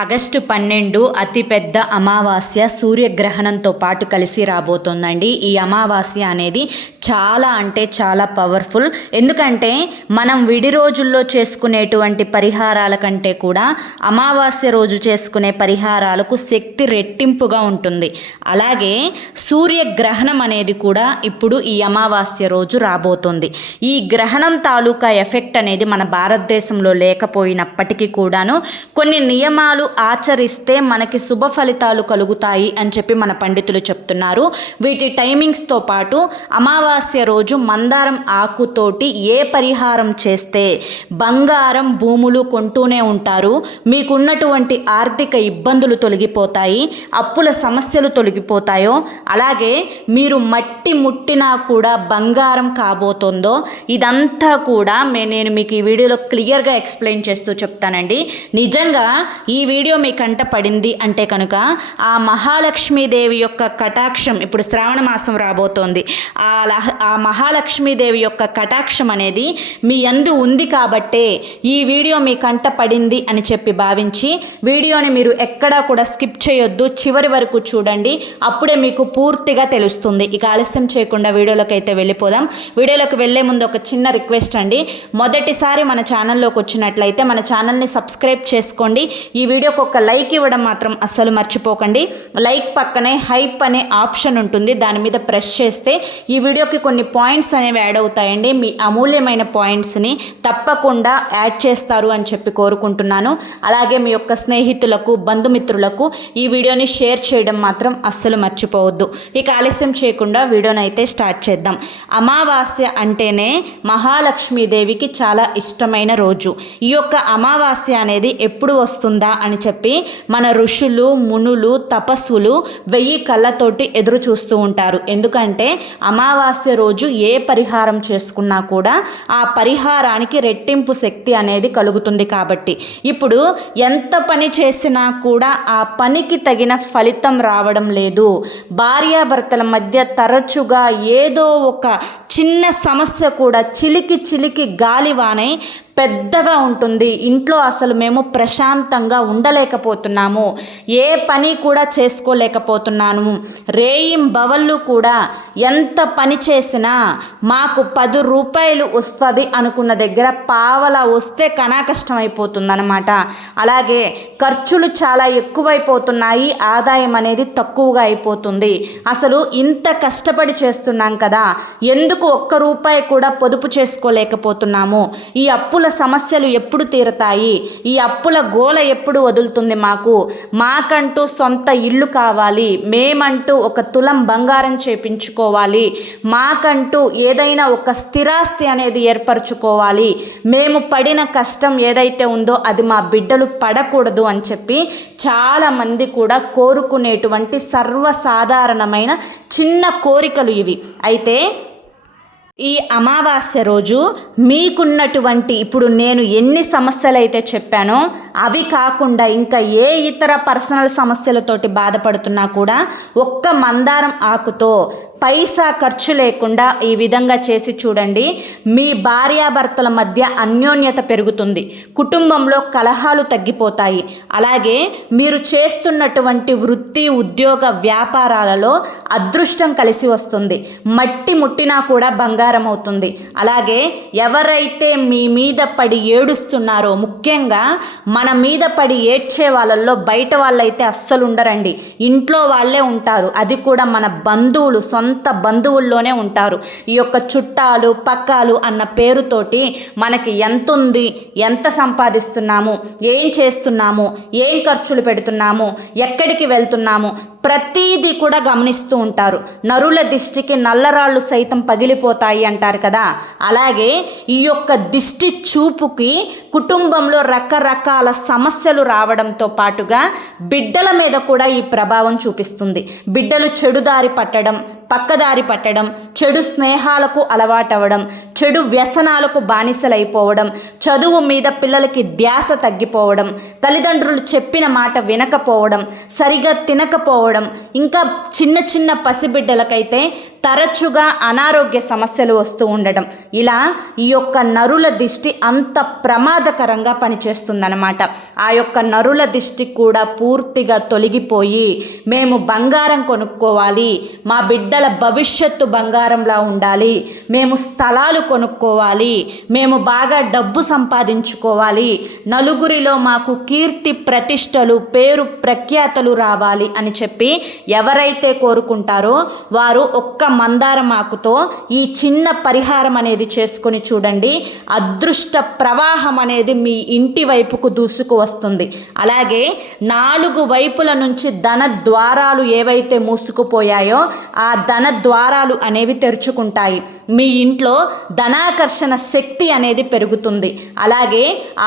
August 12 అతిపెద్ద అమావాస్య సూర్యగ్రహణంతో పాటు కలిసి రాబోతోందండి. ఈ అమావాస్య అనేది చాలా అంటే చాలా పవర్ఫుల్. ఎందుకంటే మనం విడి రోజుల్లో చేసుకునేటువంటి పరిహారాల కంటే కూడా అమావాస్య రోజు చేసుకునే పరిహారాలకు శక్తి రెట్టింపుగా ఉంటుంది. అలాగే సూర్యగ్రహణం అనేది కూడా ఇప్పుడు ఈ అమావాస్య రోజు రాబోతోంది. ఈ గ్రహణం తాలూకా ఎఫెక్ట్ అనేది మన భారతదేశంలో లేకపోయినప్పటికీ కూడాను కొన్ని నియమాలు ఆచరిస్తే మనకి శుభ ఫలితాలు కలుగుతాయి అని చెప్పి మన పండితులు చెప్తున్నారు. వీటి టైమింగ్స్తో పాటు అమావాస్య రోజు మందారం ఆకుతోటి ఏ పరిహారం చేస్తే బంగారం భూములు కొంటూనే ఉంటారు, మీకున్నటువంటి ఆర్థిక ఇబ్బందులు తొలగిపోతాయి, అప్పుల సమస్యలు తొలగిపోతాయో, అలాగే మీరు మట్టి ముట్టినా కూడా బంగారం కాబోతుందో, ఇదంతా కూడా నేను మీకు ఈ వీడియోలో క్లియర్గా ఎక్స్ప్లెయిన్ చేస్తూ చెప్తానండి. నిజంగా ఈ వీడియో మీ కంట పడింది అంటే కనుక ఆ మహాలక్ష్మీదేవి యొక్క కటాక్షం, ఇప్పుడు శ్రావణ మాసం రాబోతోంది, ఆ మహాలక్ష్మీదేవి యొక్క కటాక్షం అనేది మీ యందు ఉంది కాబట్టే ఈ వీడియో మీ కంట పడింది అని చెప్పి భావించి వీడియోని మీరు ఎక్కడా కూడా స్కిప్ చేయొద్దు, చివరి వరకు చూడండి. అప్పుడే మీకు పూర్తిగా తెలుస్తుంది. ఇక ఆలస్యం చేయకుండా వీడియోలోకి అయితే వెళ్ళిపోదాం. వీడియోలోకి వెళ్ళే ముందు ఒక చిన్న రిక్వెస్ట్ అండి. మొదటిసారి మన ఛానల్లోకి వచ్చినట్లయితే మన ఛానల్ని సబ్స్క్రైబ్ చేసుకోండి. ఈ వీడియోకి ఒక లైక్ ఇవ్వడం మాత్రం అస్సలు మర్చిపోకండి. లైక్ పక్కనే హైప్ అనే ఆప్షన్ ఉంటుంది, దాని మీద ప్రెస్ చేస్తే ఈ వీడియోకి కొన్ని పాయింట్స్ అనేవి యాడ్ అవుతాయండి. మీ అమూల్యమైన పాయింట్స్ని తప్పకుండా యాడ్ చేస్తారు అని చెప్పి కోరుకుంటున్నాను. అలాగే మీ యొక్క స్నేహితులకు బంధుమిత్రులకు ఈ వీడియోని షేర్ చేయడం మాత్రం అస్సలు మర్చిపోవద్దు. ఇక ఆలస్యం చేయకుండా వీడియోని అయితే స్టార్ట్ చేద్దాం. అమావాస్య అంటేనే మహాలక్ష్మీదేవికి చాలా ఇష్టమైన రోజు. ఈ యొక్క అమావాస్య అనేది ఎప్పుడు వస్తుందా అని చెప్పి మన ఋషులు మునులు తపస్సులు 1000 కళ్ళతోటి ఎదురు చూస్తూ ఉంటారు. ఎందుకంటే అమావాస్య రోజు ఏ పరిహారం చేసుకున్నా కూడా ఆ పరిహారానికి రెట్టింపు శక్తి అనేది కలుగుతుంది కాబట్టి. ఇప్పుడు ఎంత పని చేసినా కూడా ఆ పనికి తగిన ఫలితం రావడం లేదు. భార్యాభర్తల మధ్య తరచుగా ఏదో ఒక చిన్న సమస్య కూడా చిలికి గాలివానై పెద్దగా ఉంటుంది. ఇంట్లో అసలు మేము ప్రశాంతంగా ఉండలేకపోతున్నాము, ఏ పని కూడా చేసుకోలేకపోతున్నాము, రేయింబవళ్ళు కూడా ఎంత పని చేసినా మాకు 10 రూపాయలు వస్తుంది అనుకున్న దగ్గర పావలా వస్తే కష్టం అయిపోతుందన్నమాట. అలాగే ఖర్చులు చాలా ఎక్కువైపోతున్నాయి, ఆదాయం అనేది తక్కువగా అయిపోతుంది. అసలు ఇంత కష్టపడి చేస్తున్నాం కదా, ఎందుకు 1 రూపాయి కూడా పొదుపు చేసుకోలేకపోతున్నాము, ఈ అప్పుల సమస్యలు ఎప్పుడు తీరతాయి, ఈ అప్పుల గోల ఎప్పుడు వదులుతుంది, మాకంటూ సొంత ఇల్లు కావాలి, మేమంటూ ఒక తులం బంగారం చేపించుకోవాలి, మాకంటూ ఏదైనా ఒక స్థిరాస్తి అనేది ఏర్పరచుకోవాలి, మేము పడిన కష్టం ఏదైతే ఉందో అది మా బిడ్డలు పడకూడదు అని చెప్పి చాలామంది కూడా కోరుకునేటువంటి సర్వసాధారణమైన చిన్న కోరికలు ఇవి. అయితే ఈ అమావాస్య రోజు మీకున్నటువంటి ఇప్పుడు నేను ఎన్ని సమస్యలు అయితే చెప్పానో అవి కాకుండా ఇంకా ఏ ఇతర పర్సనల్ సమస్యలతోటి బాధపడుతున్నా కూడా ఒక్క మందారం ఆకుతో పైసా ఖర్చు లేకుండా ఈ విధంగా చేసి చూడండి. మీ భార్యాభర్తల మధ్య అన్యోన్యత పెరుగుతుంది, కుటుంబంలో కలహాలు తగ్గిపోతాయి. అలాగే మీరు చేస్తున్నటువంటి వృత్తి ఉద్యోగ వ్యాపారాలలో అదృష్టం కలిసి వస్తుంది, మట్టి ముట్టినా కూడా బంగారం అవుతుంది. అలాగే ఎవరైతే మీ మీద పడి ఏడుస్తున్నారో, ముఖ్యంగా మన మీద పడి ఏడ్చే వాళ్ళల్లో బయట వాళ్ళైతే అస్సలు ఉండరండి, ఇంట్లో వాళ్ళే ఉంటారు. అది కూడా మన బంధువులు, సొంత బంధువుల్లోనే ఉంటారు. ఈ యొక్క చుట్టాలు పక్కాలు అన్న పేరుతోటి మనకి ఎంత ఉంది, ఎంత సంపాదిస్తున్నాము, ఏం చేస్తున్నాము, ఏం ఖర్చులు పెడుతున్నాము, ఎక్కడికి వెళ్తున్నాము, ప్రతీది కూడా గమనిస్తూ ఉంటారు. నరుల దిష్టికి నల్లరాళ్ళు సైతం పగిలిపోతాయి అంటారు కదా, అలాగే ఈ యొక్క దిష్టి చూపుకి కుటుంబంలో రకరకాల సమస్యలు రావడంతో పాటుగా బిడ్డల మీద కూడా ఈ ప్రభావం చూపిస్తుంది. బిడ్డలు చెడుదారి పట్టడం, పక్కదారి పట్టడం, చెడు స్నేహాలకు అలవాటవడం, చెడు వ్యసనాలకు బానిసలైపోవడం, చదువు మీద పిల్లలకి ధ్యాస తగ్గిపోవడం, తల్లిదండ్రులు చెప్పిన మాట వినకపోవడం, సరిగా తినకపోవడం, ఇంకా చిన్న చిన్న పసిబిడ్డలకైతే తరచుగా అనారోగ్య సమస్యలు వస్తూ ఉండటం, ఇలా ఈ యొక్క నరుల దిష్టి అంత ప్రమాదకరంగా పనిచేస్తుందన్నమాట. ఆ యొక్క నరుల దిష్టి కూడా పూర్తిగా తొలగిపోయి మేము బంగారం కొనుక్కోవాలి, మా బిడ్డల భవిష్యత్తు బంగారంలా ఉండాలి, మేము స్థలాలు కొనుక్కోవాలి, మేము బాగా డబ్బు సంపాదించుకోవాలి, నలుగురిలో మాకు కీర్తి ప్రతిష్టలు పేరు ప్రఖ్యాతలు రావాలి అని చెప్పి ఎవరైతే కోరుకుంటారో వారు ఒక్క మందారం ఆకుతో ఈ చిన్న పరిహారం అనేది చేసుకొని చూడండి. అదృష్ట ప్రవాహం అనేది మీ ఇంటి వైపుకు దూసుకు వస్తుంది. అలాగే 4 వైపుల నుంచి ధన ద్వారాలు ఏవైతే మూసుకుపోయాయో ఆ ధన ద్వారాలు అనేవి తెరుచుకుంటాయి. మీ ఇంట్లో ధనాకర్షణ శక్తి అనేది పెరుగుతుంది. అలాగే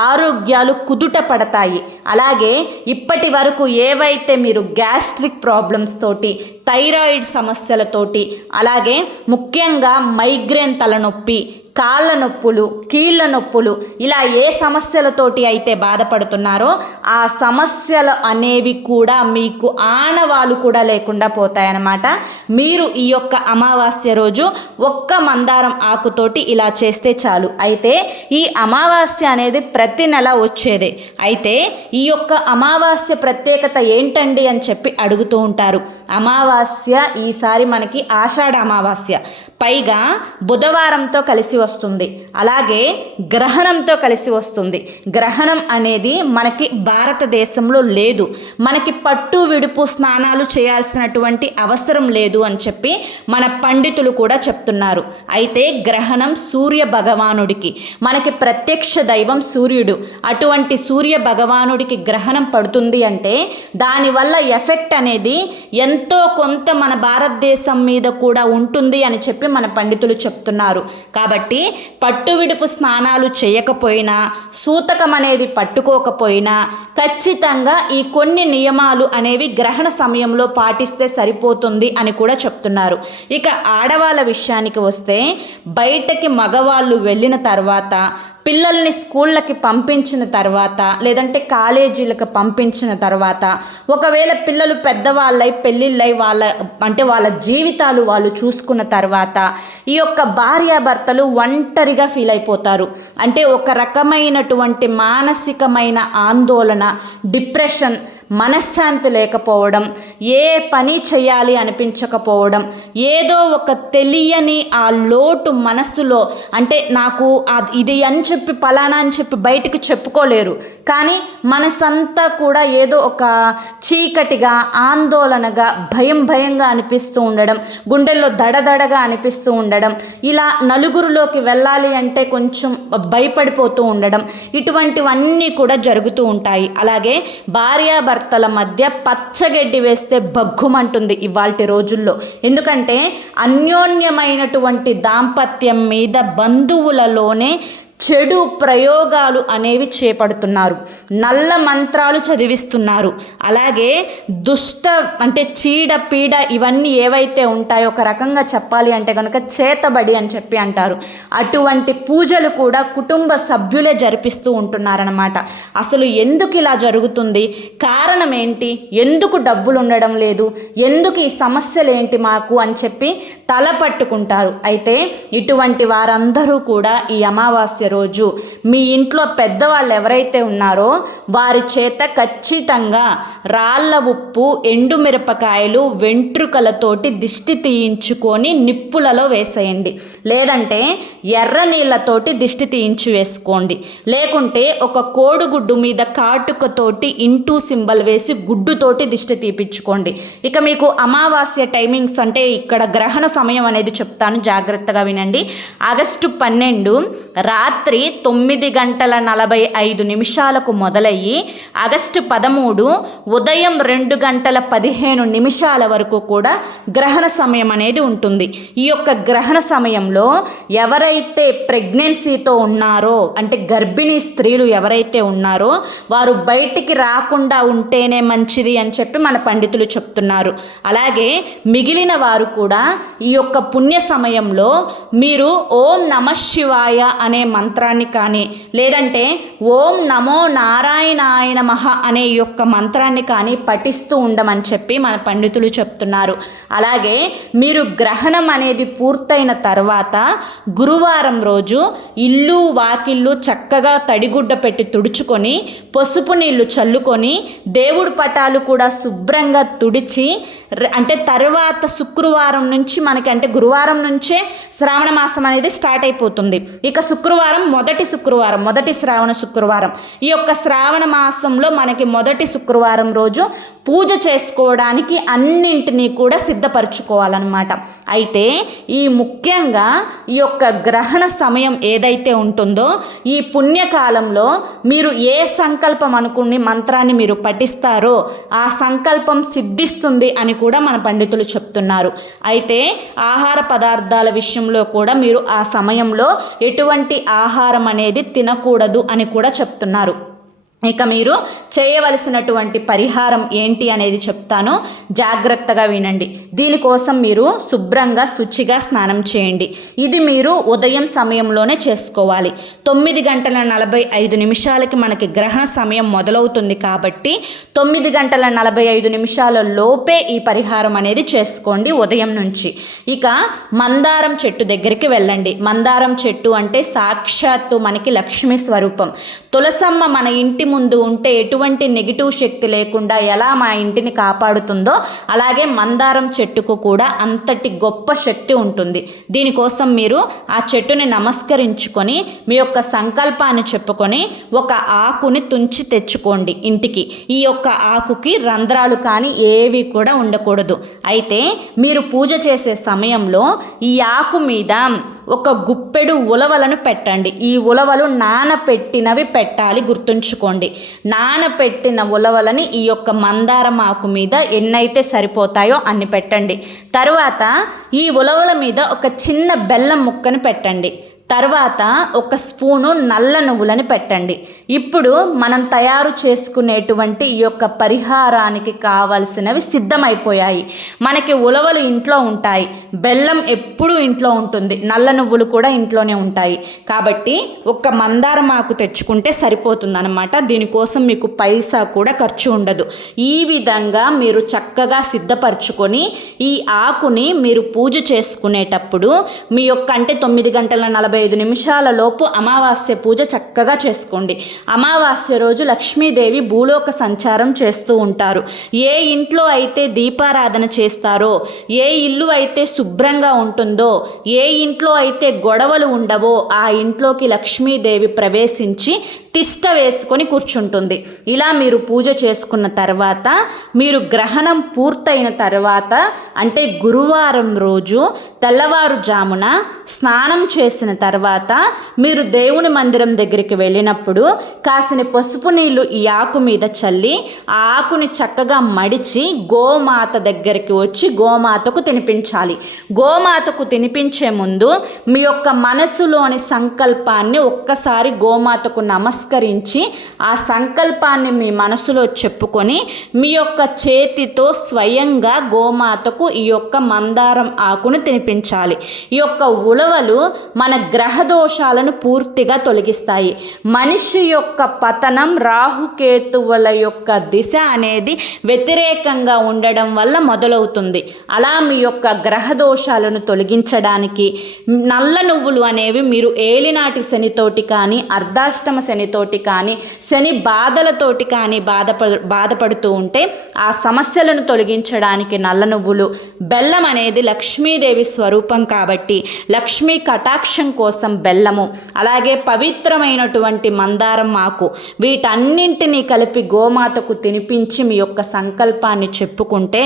ఆరోగ్యాలు కుదుట పడతాయి. అలాగే ఇప్పటి వరకు ఏవైతే మీరు గ్యాస్ట్రిక్ ప్రాబ్లమ్స్ తోటి, థైరాయిడ్ సమస్యలతోటి, అలాగే ముఖ్యంగా మైగ్రేన్ తలనొప్పి, కాళ్ళ నొప్పులు, కీళ్ళ నొప్పులు, ఇలా ఏ సమస్యలతోటి అయితే బాధపడుతున్నారో ఆ సమస్యలు అనేవి కూడా మీకు ఆనవాలు కూడా లేకుండా పోతాయన్నమాట. మీరు ఈ యొక్క అమావాస్య రోజు ఒక్క మందారం ఆకుతోటి ఇలా చేస్తే చాలు. అయితే ఈ అమావాస్య అనేది ప్రతి నెల వచ్చేదే. అయితే ఈ యొక్క అమావాస్య ప్రత్యేకత ఏంటండి అని చెప్పి అడుగుతూ ఉంటారు. అమావాస్య ఈసారి మనకి ఆషాఢ అమావాస్య, పైగా బుధవారంతో కలిసి వస్తుంది. అలాగే గ్రహణంతో కలిసి వస్తుంది. గ్రహణం అనేది మనకి భారతదేశంలో లేదు. మనకి పట్టు విడుపు స్నానాలు చేయాల్సినటువంటి అవసరం లేదు అని చెప్పి మన పండితులు కూడా చెప్తున్నారు. అయితే గ్రహణం సూర్య భగవానుడికి, మనకి ప్రత్యక్ష దైవం సూర్యుడు. అటువంటి సూర్య భగవానుడికి గ్రహణం పడుతుంది అంటే దానివల్ల ఎఫెక్ట్ అనేది ఎంతో కొంత మన భారతదేశం మీద కూడా ఉంటుంది అని చెప్పి మన పండితులు చెప్తున్నారు. కాబట్టి పట్టు విడుపు స్నానాలు చేయకపోయినా, సూతకం అనేది పట్టుకోకపోయినా ఖచ్చితంగా ఈ కొన్ని నియమాలు అనేవి గ్రహణ సమయంలో పాటిస్తే సరిపోతుంది అని కూడా చెప్తున్నారు. ఇక ఆడవాళ్ళ విషయానికి వస్తే బయటకి మగవాళ్ళు వెళ్ళిన తర్వాత, పిల్లల్ని స్కూళ్ళకి పంపించిన తర్వాత, లేదంటే కాలేజీలకు పంపించిన తర్వాత, ఒకవేళ పిల్లలు పెద్దవాళ్ళై పెళ్ళిళ్ళై వాళ్ళ జీవితాలు వాళ్ళు చూసుకున్న తర్వాత ఈ యొక్క భార్యాభర్తలు ఒంటరిగా ఫీల్ అయిపోతారు. అంటే ఒక రకమైనటువంటి మానసికమైన ఆందోళన, డిప్రెషన్, మనశ్శాంతి లేకపోవడం, ఏ పని చేయాలి అనిపించకపోవడం, ఏదో ఒక తెలియని ఆ లోటు మనస్సులో, అంటే నాకు ఇది అని చెప్పి పలానా అని చెప్పి బయటికి చెప్పుకోలేరు, కానీ మనసంతా కూడా ఏదో ఒక చీకటిగా, ఆందోళనగా, భయంగా అనిపిస్తూ ఉండడం, గుండెల్లో దడదడగా అనిపిస్తూ ఉండడం, ఇలా నలుగురిలోకి వెళ్ళాలి అంటే కొంచెం భయపడిపోతూ ఉండడం, ఇటువంటివన్నీ కూడా జరుగుతూ ఉంటాయి. అలాగే భార్యాభర్తల మధ్య పచ్చగడ్డి వేస్తే బగ్గుమంటుంది ఇవాల్టి రోజుల్లో. ఎందుకంటే అన్యోన్యమైనటువంటి దాంపత్యం మీద బంధువులలోనే చెడు ప్రయోగాలు అనేవి చేపడుతున్నారు. నల్ల మంత్రాలు చదివిస్తున్నారు. అలాగే అంటే చీడ పీడ ఇవన్నీ ఏవైతే ఉంటాయో, ఒక రకంగా చెప్పాలి అంటే కనుక చేతబడి అని చెప్పి అంటారు. అటువంటి పూజలు కూడా కుటుంబ సభ్యులే జరిపిస్తూ ఉంటున్నారన్నమాట. అసలు ఎందుకు ఇలా జరుగుతుంది? కారణం ఏంటి? ఎందుకు డబ్బులు ఉండడం లేదు? ఎందుకు ఈ సమస్యలు ఏంటి మాకు అని చెప్పి తల పట్టుకుంటారు. అయితే ఇటువంటి వారందరూ కూడా ఈ అమావాస్య రోజు మీ ఇంట్లో పెద్దవాళ్ళు ఎవరైతే ఉన్నారో వారి చేత ఖచ్చితంగా రాళ్ళ ఉప్పు, ఎండుమిరపకాయలు, వెంట్రుకలతోటి దిష్టి తీయించుకొని నిప్పులలో వేసేయండి. లేదంటే ఎర్ర నీళ్ళతోటి దిష్టి తీయించి వేసుకోండి. లేకుంటే ఒక కోడిగుడ్డు మీద కాటుకతోటి ఇంటూ సింబల్ వేసి గుడ్డుతోటి దిష్టి తీపించుకోండి. ఇక మీకు అమావాస్య టైమింగ్స్ అంటే ఇక్కడ గ్రహణ సమయం అనేది చెప్తాను, జాగ్రత్తగా వినండి. ఆగస్టు 12 రాత్రి 9:45 మొదలయ్యి ఆగస్టు 13 ఉదయం 2:15 వరకు కూడా గ్రహణ సమయం అనేది ఉంటుంది. ఈ యొక్క గ్రహణ సమయంలో ఎవరైతే ప్రెగ్నెన్సీతో ఉన్నారో, అంటే గర్భిణీ స్త్రీలు ఎవరైతే ఉన్నారో వారు బయటికి రాకుండా ఉంటేనే మంచిది అని చెప్పి మన పండితులు చెప్తున్నారు. అలాగే మిగిలిన వారు కూడా ఈ యొక్క పుణ్య సమయంలో మీరు ఓం నమః శివాయ అనే మంత్రాన్ని కానీ లేదంటే ఓం నమో నారాయణాయ నమః అనే ఈ యొక్క మంత్రాన్ని కానీ పఠిస్తూ ఉండమని చెప్పి మన పండితులు చెప్తున్నారు. అలాగే మీరు గ్రహణం అనేది పూర్తయిన తర్వాత గురువారం రోజు ఇల్లు వాకిళ్ళు చక్కగా తడిగుడ్డ పెట్టి తుడుచుకొని పసుపు నీళ్లు చల్లుకొని దేవుడి పటాలు కూడా శుభ్రంగా తుడిచి అంటే తర్వాత శుక్రవారం నుంచి మనకి అంటే గురువారం నుంచే శ్రావణ మాసం అనేది స్టార్ట్ అయిపోతుంది. ఇక శుక్రవారం మొదటి శ్రావణ శుక్రవారం. ఈ యొక్క శ్రావణ మాసంలో మనకి మొదటి శుక్రవారం రోజు పూజ చేసుకోవడానికి అన్నింటినీ కూడా సిద్ధపరచుకోవాలన్నమాట. అయితే ఈ ముఖ్యంగా ఈ యొక్క గ్రహణ సమయం ఏదైతే ఉంటుందో ఈ పుణ్యకాలంలో మీరు ఏ సంకల్పం అనుకుని మంత్రాన్ని మీరు పఠిస్తారో ఆ సంకల్పం సిద్ధిస్తుంది అని కూడా మన పండితులు చెప్తున్నారు. అయితే ఆహార పదార్థాల విషయంలో కూడా మీరు ఆ సమయంలో ఎటువంటి ఆహారం అనేది తినకూడదు అని కూడా చెప్తున్నారు. ఇక మీరు చేయవలసినటువంటి పరిహారం ఏంటి అనేది చెప్తాను, జాగ్రత్తగా వినండి. దీనికోసం మీరు శుభ్రంగా శుచిగా స్నానం చేయండి. ఇది మీరు ఉదయం సమయంలోనే చేసుకోవాలి. 9:45 మనకి గ్రహణ సమయం మొదలవుతుంది కాబట్టి 9:45 లోపే ఈ పరిహారం అనేది చేసుకోండి ఉదయం నుంచి. ఇక మందారం చెట్టు దగ్గరికి వెళ్ళండి. మందారం చెట్టు అంటే సాక్షాత్తు మనకి లక్ష్మీ స్వరూపం. తులసమ్మ మన ఇంటి ముందు ఉంటే ఎటువంటి నెగిటివ్ శక్తి లేకుండా ఎలా మా ఇంటిని కాపాడుతుందో అలాగే మందారం చెట్టుకు కూడా అంతటి గొప్ప శక్తి ఉంటుంది. దీనికోసం మీరు ఆ చెట్టుని నమస్కరించుకొని మీ యొక్క సంకల్పాన్ని చెప్పుకొని ఒక ఆకుని తుంచి తెచ్చుకోండి ఇంటికి. ఈ యొక్క ఆకుకి రంధ్రాలు కానీ ఏవి కూడా ఉండకూడదు. అయితే మీరు పూజ చేసే సమయంలో ఈ ఆకు మీద ఒక గుప్పెడు ఉలవలను పెట్టండి. ఈ ఉలవలు నానపెట్టినవి పెట్టాలి, గుర్తుంచుకోండి. నానపెట్టిన ఉలవలని ఈ యొక్క మందారం ఆకు మీద ఎన్నైతే సరిపోతాయో అన్ని పెట్టండి. తరువాత ఈ ఉలవల మీద ఒక చిన్న బెల్లం ముక్కను పెట్టండి. తర్వాత ఒక స్పూను నల్ల నువ్వులని పెట్టండి. ఇప్పుడు మనం తయారు చేసుకునేటువంటి ఈ యొక్క పరిహారానికి కావలసినవి సిద్ధమైపోయాయి. మనకి ఉలవలు ఇంట్లో ఉంటాయి, బెల్లం ఎప్పుడూ ఇంట్లో ఉంటుంది, నల్ల నువ్వులు కూడా ఇంట్లోనే ఉంటాయి. కాబట్టి ఒక మందారం ఆకు తెచ్చుకుంటే సరిపోతుందన్నమాట. దీనికోసం మీకు పైసా కూడా ఖర్చు ఉండదు. ఈ విధంగా మీరు చక్కగా సిద్ధపరచుకొని ఈ ఆకుని మీరు పూజ చేసుకునేటప్పుడు మీ యొక్క అంటే 9:45 లోపు అమావాస్య పూజ చక్కగా చేసుకోండి. అమావాస్య రోజు లక్ష్మీదేవి భూలోక సంచారం చేస్తూ ఉంటారు. ఏ ఇంట్లో అయితే దీపారాధన చేస్తారో, ఏ ఇల్లు అయితే శుభ్రంగా ఉంటుందో, ఏ ఇంట్లో అయితే గొడవలు ఉండవో ఆ ఇంట్లోకి లక్ష్మీదేవి ప్రవేశించి తిష్ట వేసుకొని కూర్చుంటుంది. ఇలా మీరు పూజ చేసుకున్న తర్వాత మీరు గ్రహణం పూర్తయిన తర్వాత అంటే గురువారం రోజు తెల్లవారుజామున స్నానం చేసిన తర్వాత మీరు దేవుని మందిరం దగ్గరికి వెళ్ళినప్పుడు కాసిన పసుపు నీళ్లు ఈ ఆకు మీద చల్లి ఆ ఆకుని చక్కగా మడిచి గోమాత దగ్గరికి వచ్చి గోమాతకు తినిపించాలి. గోమాతకు తినిపించే ముందు మీ యొక్క మనసులోని సంకల్పాన్ని ఒక్కసారి గోమాతకు నమస్కరించి ఆ సంకల్పాన్ని మీ మనసులో చెప్పుకొని మీ యొక్క చేతితో స్వయంగా గోమాతకు ఈ యొక్క మందారం ఆకును తినిపించాలి. ఈ యొక్క ఉలవలు మన గ్రహ దోషాలను పూర్తిగా తొలగిస్తాయి. మనిషి యొక్క పతనం రాహుకేతువుల యొక్క దిశ అనేది వ్యతిరేకంగా ఉండడం వల్ల మొదలవుతుంది. అలా మీ యొక్క గ్రహ దోషాలను తొలగించడానికి నల్ల నువ్వులు అనేవి మీరు ఏలినాటి శనితోటి కానీ అర్ధాష్టమ శనితోటి కానీ శని బాధలతోటి కానీ బాధపడుతూ ఉంటే ఆ సమస్యలను తొలగించడానికి నల్ల నువ్వులు, బెల్లం అనేది లక్ష్మీదేవి స్వరూపం కాబట్టి లక్ష్మీ కటాక్షం కోసం బెల్లము, అలాగే పవిత్రమైనటువంటి మందారం ఆకు, వీటన్నింటినీ కలిపి గోమాతకు తినిపించి మీ యొక్క సంకల్పాన్ని చెప్పుకుంటే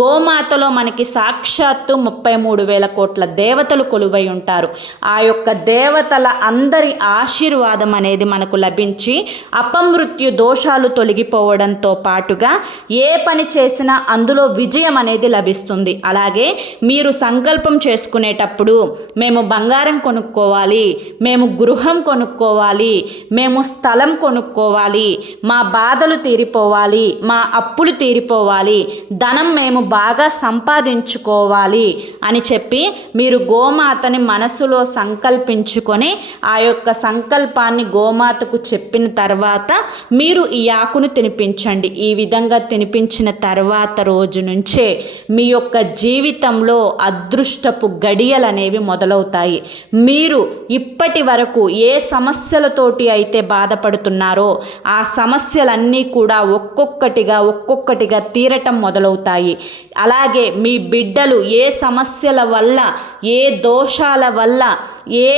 గోమాతలో మనకి సాక్షాత్తు 33,000 కోట్ల దేవతలు కొలువై ఉంటారు. ఆ యొక్క దేవతల అందరి ఆశీర్వాదం అనేది మనకు లభించి అపమృత్యు దోషాలు తొలగిపోవడంతో పాటుగా ఏ పని చేసినా అందులో విజయం అనేది లభిస్తుంది. అలాగే మీరు సంకల్పం చేసుకునేటప్పుడు మేము బంగారం కొనుక్కోవాలి, మేము గృహం కొనుక్కోవాలి, మేము స్థలం కొనుక్కోవాలి, మా బాధలు తీరిపోవాలి, మా అప్పులు తీరిపోవాలి, ధనం మేము బాగా సంపాదించుకోవాలి అని చెప్పి మీరు గోమాతని మనసులో సంకల్పించుకొని ఆ యొక్క సంకల్పాన్ని గోమాతకు చెప్పిన తర్వాత మీరు ఈ ఆకును తినిపించండి. ఈ విధంగా తినిపించిన తర్వాత రోజు నుంచే మీ యొక్క జీవితంలో అదృష్టపు గడియలు అనేవి మొదలవుతాయి. మీరు ఇప్పటి వరకు ఏ సమస్యలతోటి అయితే బాధపడుతున్నారో ఆ సమస్యలన్నీ కూడా ఒక్కొక్కటిగా తీరటం మొదలవుతాయి. అలాగే మీ బిడ్డలు ఏ సమస్యల వల్ల, ఏ దోషాల వల్ల, ఏ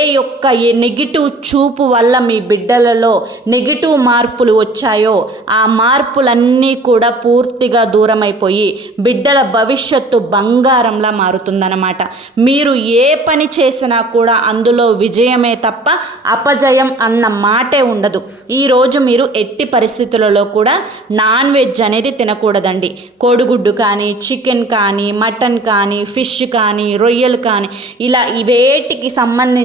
నెగిటివ్ చూపు వల్ల మీ బిడ్డలలో నెగిటివ్ మార్పులు వచ్చాయో ఆ మార్పులన్నీ కూడా పూర్తిగా దూరమైపోయి బిడ్డల భవిష్యత్తు బంగారంలా మారుతుందన్నమాట. మీరు ఏ పని చేసినా కూడా అందులో విజయమే తప్ప అపజయం అన్న మాటే ఉండదు. ఈరోజు మీరు ఎట్టి పరిస్థితులలో కూడా నాన్ వెజ్ అనేది తినకూడదండి. కోడిగుడ్డు కానీ, చికెన్ కానీ, మటన్ కానీ, ఫిష్ కానీ, రొయ్యలు కానీ, ఇలా వేటికి సంబంధించిన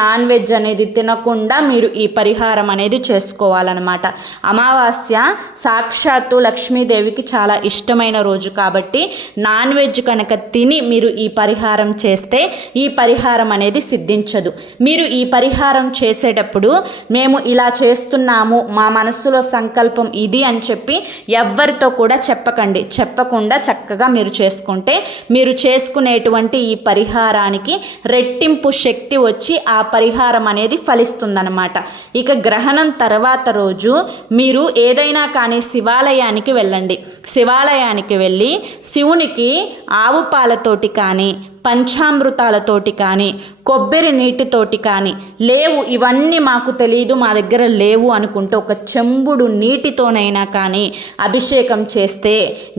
నాన్ వెజ్ అనేది తినకుండా మీరు ఈ పరిహారం అనేది చేసుకోవాలన్నమాట. అమావాస్య సాక్షాత్తు లక్ష్మీదేవికి చాలా ఇష్టమైన రోజు కాబట్టి నాన్ వెజ్ కనుక తిని మీరు ఈ పరిహారం చేస్తే ఈ పరిహారం అనేది సిద్ధించదు. మీరు ఈ పరిహారం చేసేటప్పుడు మేము ఇలా చేస్తున్నాము, మా మనస్సులో సంకల్పం ఇది అని చెప్పి ఎవ్వరితో కూడా చెప్పకుండా చక్కగా మీరు చేసుకుంటే మీరు చేసుకునేటువంటి ఈ పరిహారానికి రెట్టింపు శక్తి వచ్చి ఆ పరిహారం అనేది ఫలిస్తుందన్నమాట. ఇక గ్రహణం తర్వాత రోజు మీరు ఏదైనా కానీ శివాలయానికి వెళ్ళండి. శివాలయానికి వెళ్ళి శివునికి ఆవు పాలతోటి కానీ, పంచామృతాలతోటి కానీ, కొబ్బరి నీటితోటి కానీ, లేవు ఇవన్నీ మాకు తెలియదు, మా దగ్గర లేవు అనుకుంటే ఒక చెంబుడు నీటితోనైనా కానీ అభిషేకం చేస్తే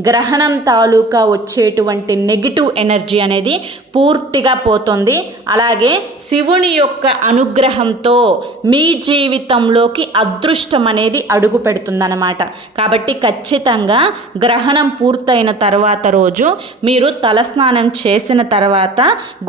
గ్రహణం తాలూకా వచ్చేటువంటి నెగిటివ్ ఎనర్జీ అనేది పూర్తిగా పోతుంది. అలాగే శివుని యొక్క అనుగ్రహంతో మీ జీవితంలోకి అదృష్టం అనేది అడుగు పెడుతుందన్నమాట. కాబట్టి ఖచ్చితంగా గ్రహణం పూర్తయిన తర్వాత రోజు మీరు తలస్నానం చేసిన తర్వాత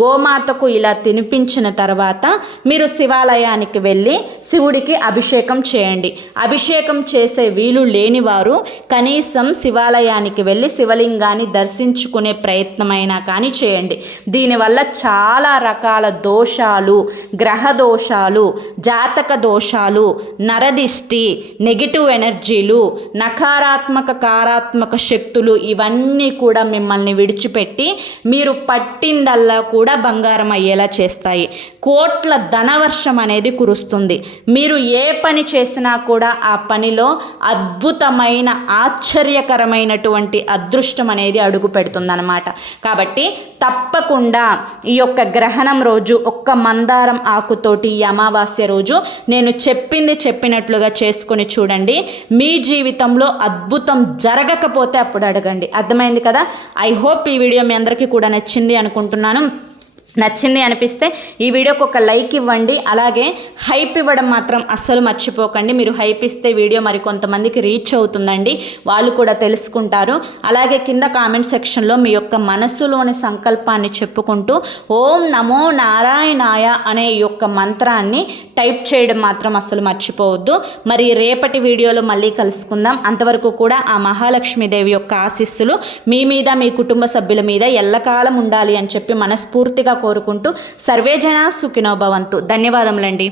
గోమాతకు ఇలా తినిపించిన తర్వాత మీరు శివాలయానికి వెళ్ళి శివుడికి అభిషేకం చేయండి. అభిషేకం చేసే వీలు లేనివారు కనీసం శివాలయానికి వెళ్ళి శివలింగాన్ని దర్శించుకునే ప్రయత్నమైనా కానీ చేయండి. దీనివల్ల చాలా రకాల దోషాలు, గ్రహ దోషాలు, జాతక దోషాలు, నరదిష్టి, నెగిటివ్ ఎనర్జీలు, నకారాత్మక కారాత్మక శక్తులు ఇవన్నీ కూడా మిమ్మల్ని విడిచిపెట్టి మీరు పట్టిందల్లా కూడా బంగారం అయ్యేలా చేస్తాయి. కోట్ల ధనవర్షం అనేది కురుస్తుంది. మీరు ఏ పని చేసినా కూడా ఆ పనిలో అద్భుతమైన ఆశ్చర్యకరమైనటువంటి అదృష్టం అనేది అడుగు పెడుతుందన్నమాట. కాబట్టి తప్పకుండా ఈ యొక్క గ్రహణం రోజు ఒక్క మందారం ఆకుతోటి ఈ అమావాస్య రోజు నేను చెప్పినట్లుగా చేసుకొని చూడండి. మీ జీవితంలో అద్భుతం జరగకపోతే అప్పుడు అడగండి. అర్థమైంది కదా? ఐ హోప్ ఈ వీడియో మీ అందరికీ కూడా నచ్చింది అనుకుంటున్నాను. నచ్చింది అనిపిస్తే ఈ వీడియోకి ఒక లైక్ ఇవ్వండి. అలాగే హైప్ ఇవ్వడం మాత్రం అస్సలు మర్చిపోకండి. మీరు హైప్ ఇస్తే వీడియో మరి కొంతమందికి రీచ్ అవుతుందండి, వాళ్ళు కూడా తెలుసుకుంటారు. అలాగే కింద కామెంట్ సెక్షన్లో మీ యొక్క మనసులోని సంకల్పాన్ని చెప్పుకుంటూ ఓం నమో నారాయణాయ అనే యొక్క మంత్రాన్ని టైప్ చేయడం మాత్రం అస్సలు మర్చిపోవద్దు. మరి రేపటి వీడియోలో మళ్ళీ కలుసుకుందాం. అంతవరకు కూడా ఆ మహాలక్ష్మీదేవి యొక్క ఆశీస్సులు మీ మీద, మీ కుటుంబ సభ్యుల మీద ఎల్లకాలం ఉండాలి అని చెప్పి మనస్ఫూర్తిగా కోరుకుంటూ సర్వేజన సుఖినో భవంతు. ధన్యవాదములండి.